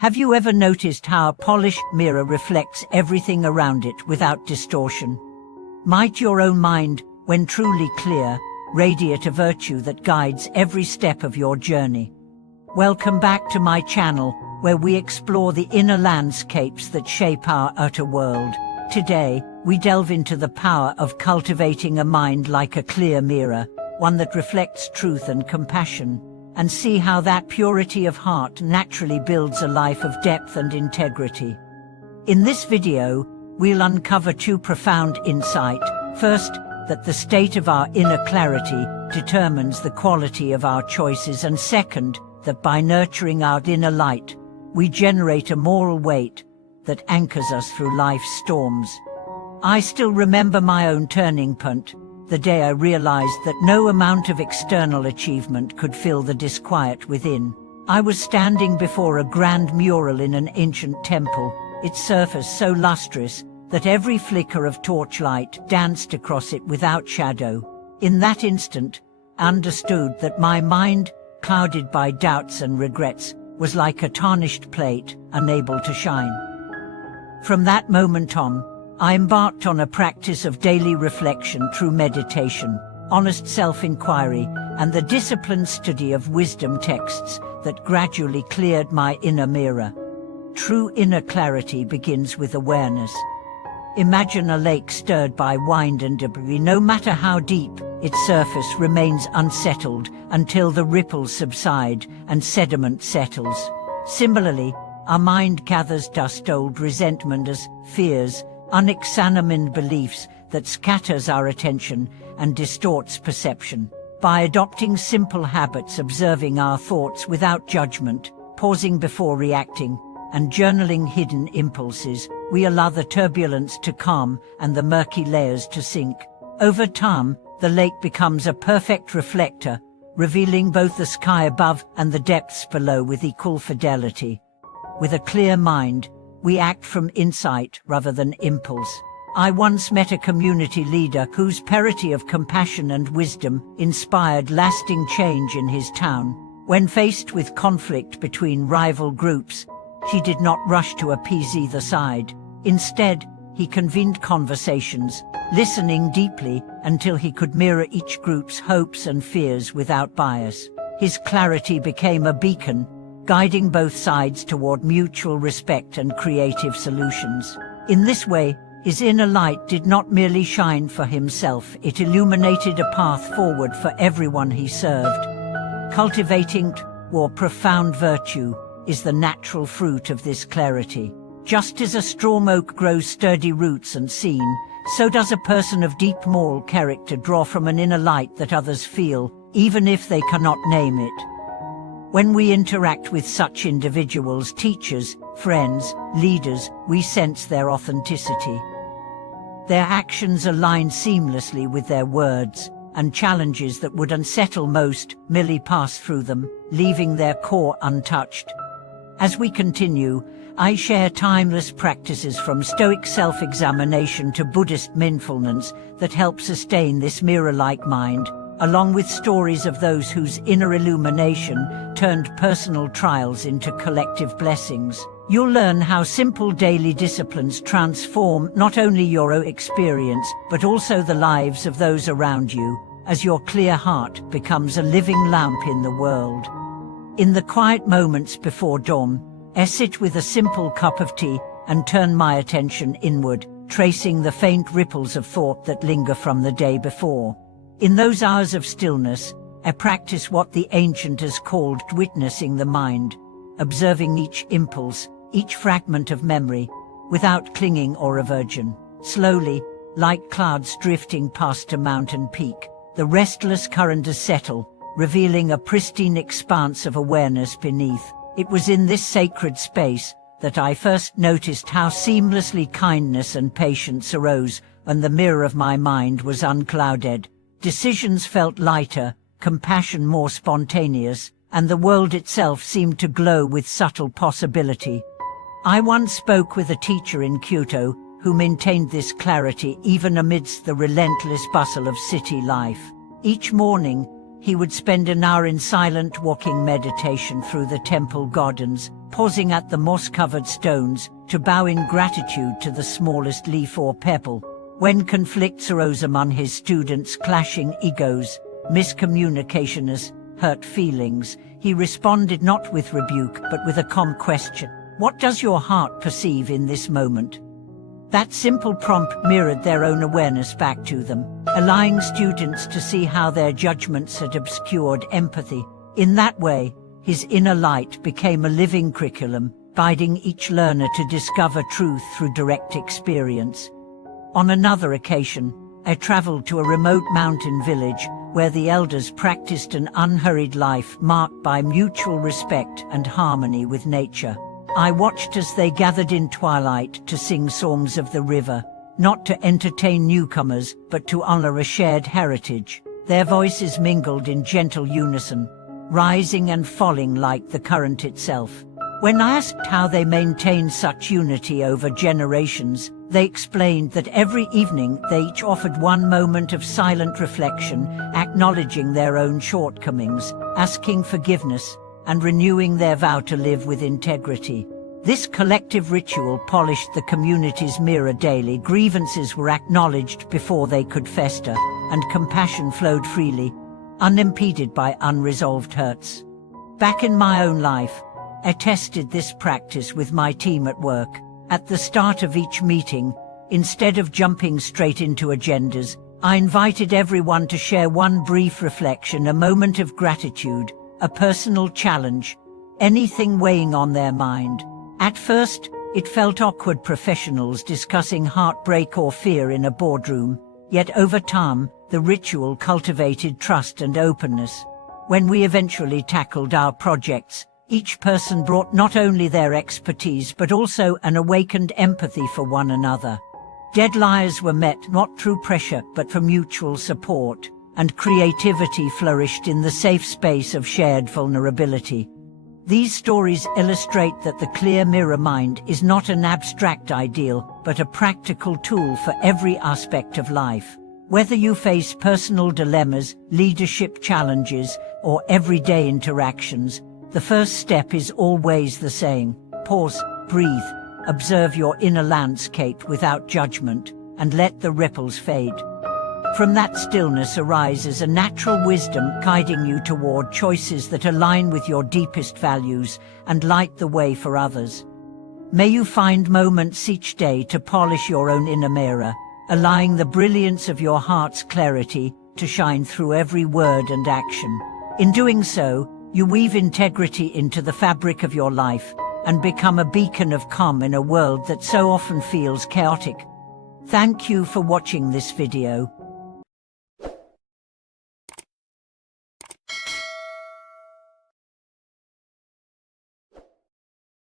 Have you ever noticed how a polished mirror reflects everything around it without distortion? Might your own mind, when truly clear, radiate a virtue that guides every step of your journey? Welcome back to my channel, where we explore the inner landscapes that shape our outer world. Today, we delve into the power of cultivating a mind like a clear mirror, one that reflects truth and compassion, and see how that purity of heart naturally builds a life of depth and integrity. In this video, we'll uncover two profound insights. First, that the state of our inner clarity determines the quality of our choices, and second, that by nurturing our inner light, we generate a moral weight that anchors us through life's storms. I still remember my own turning point, the day I realized that no amount of external achievement could fill the disquiet within. I was standing before a grand mural in an ancient temple, its surface so lustrous that every flicker of torchlight danced across it without shadow. In that instant, I understood that my mind, clouded by doubts and regrets, was like a tarnished plate, unable to shine. From that moment on, I embarked on a practice of daily reflection through meditation, honest self-inquiry, and the disciplined study of wisdom texts that gradually cleared my inner mirror. True inner clarity begins with awareness. Imagine a lake stirred by wind and debris. No matter how deep, its surface remains unsettled until the ripples subside and sediment settles. Similarly, our mind gathers dust, old resentment as fears, unexamined beliefs that scatters our attention and distorts perception. By adopting simple habits, observing our thoughts without judgment, pausing before reacting, and journaling hidden impulses, we allow the turbulence to calm and the murky layers to sink. Over time, the lake becomes a perfect reflector, revealing both the sky above and the depths below with equal fidelity. With a clear mind, we act from insight rather than impulse. I once met a community leader whose parity of compassion and wisdom inspired lasting change in his town. When faced with conflict between rival groups, he did not rush to appease either side. Instead, he convened conversations, listening deeply until he could mirror each group's hopes and fears without bias. His clarity became a beacon, guiding both sides toward mutual respect and creative solutions. In this way, his inner light did not merely shine for himself, it illuminated a path forward for everyone he served. Cultivating profound virtue is the natural fruit of this clarity. Just as a strong oak grows sturdy roots unseen, so does a person of deep moral character draw from an inner light that others feel, even if they cannot name it. When we interact with such individuals, teachers, friends, leaders, we sense their authenticity. Their actions align seamlessly with their words, and challenges that would unsettle most merely pass through them, leaving their core untouched. As we continue, I share timeless practices from Stoic self-examination to Buddhist mindfulness that help sustain this mirror-like mind, along with stories of those whose inner illumination turned personal trials into collective blessings. You'll learn how simple daily disciplines transform not only your own experience, but also the lives of those around you, as your clear heart becomes a living lamp in the world. In the quiet moments before dawn, I sit with a simple cup of tea and turn my attention inward, tracing the faint ripples of thought that linger from the day before. In those hours of stillness, I practice what the ancients called witnessing the mind, observing each impulse, each fragment of memory, without clinging or aversion. Slowly, like clouds drifting past a mountain peak, the restless currents settle, revealing a pristine expanse of awareness beneath. It was in this sacred space that I first noticed how seamlessly kindness and patience arose when the mirror of my mind was unclouded. Decisions felt lighter, compassion more spontaneous, and the world itself seemed to glow with subtle possibility. I once spoke with a teacher in Kyoto who maintained this clarity even amidst the relentless bustle of city life. Each morning, he would spend an hour in silent walking meditation through the temple gardens, pausing at the moss-covered stones to bow in gratitude to the smallest leaf or pebble. When conflicts arose among his students, clashing egos, miscommunications, hurt feelings, he responded not with rebuke but with a calm question. What does your heart perceive in this moment? That simple prompt mirrored their own awareness back to them, allowing students to see how their judgments had obscured empathy. In that way, his inner light became a living curriculum, guiding each learner to discover truth through direct experience. On another occasion, I traveled to a remote mountain village where the elders practiced an unhurried life marked by mutual respect and harmony with nature. I watched as they gathered in twilight to sing songs of the river, not to entertain newcomers, but to honor a shared heritage. Their voices mingled in gentle unison, rising and falling like the current itself. When asked how they maintained such unity over generations, they explained that every evening they each offered one moment of silent reflection, acknowledging their own shortcomings, asking forgiveness, and renewing their vow to live with integrity. This collective ritual polished the community's mirror daily. Grievances were acknowledged before they could fester, and compassion flowed freely, unimpeded by unresolved hurts. Back in my own life, I tested this practice with my team at work. At the start of each meeting, instead of jumping straight into agendas, I invited everyone to share one brief reflection, a moment of gratitude, a personal challenge, anything weighing on their mind. At first, it felt awkward, professionals discussing heartbreak or fear in a boardroom, yet over time, the ritual cultivated trust and openness. When we eventually tackled our projects, each person brought not only their expertise but also an awakened empathy for one another. Deadlines were met not through pressure but for mutual support, and creativity flourished in the safe space of shared vulnerability. These stories illustrate that the clear mirror mind is not an abstract ideal, but a practical tool for every aspect of life. Whether you face personal dilemmas, leadership challenges, or everyday interactions, the first step is always the same. Pause, breathe, observe your inner landscape without judgment, and let the ripples fade. From that stillness arises a natural wisdom guiding you toward choices that align with your deepest values and light the way for others. May you find moments each day to polish your own inner mirror, allowing the brilliance of your heart's clarity to shine through every word and action. In doing so, you weave integrity into the fabric of your life and become a beacon of calm in a world that so often feels chaotic. Thank you for watching this video.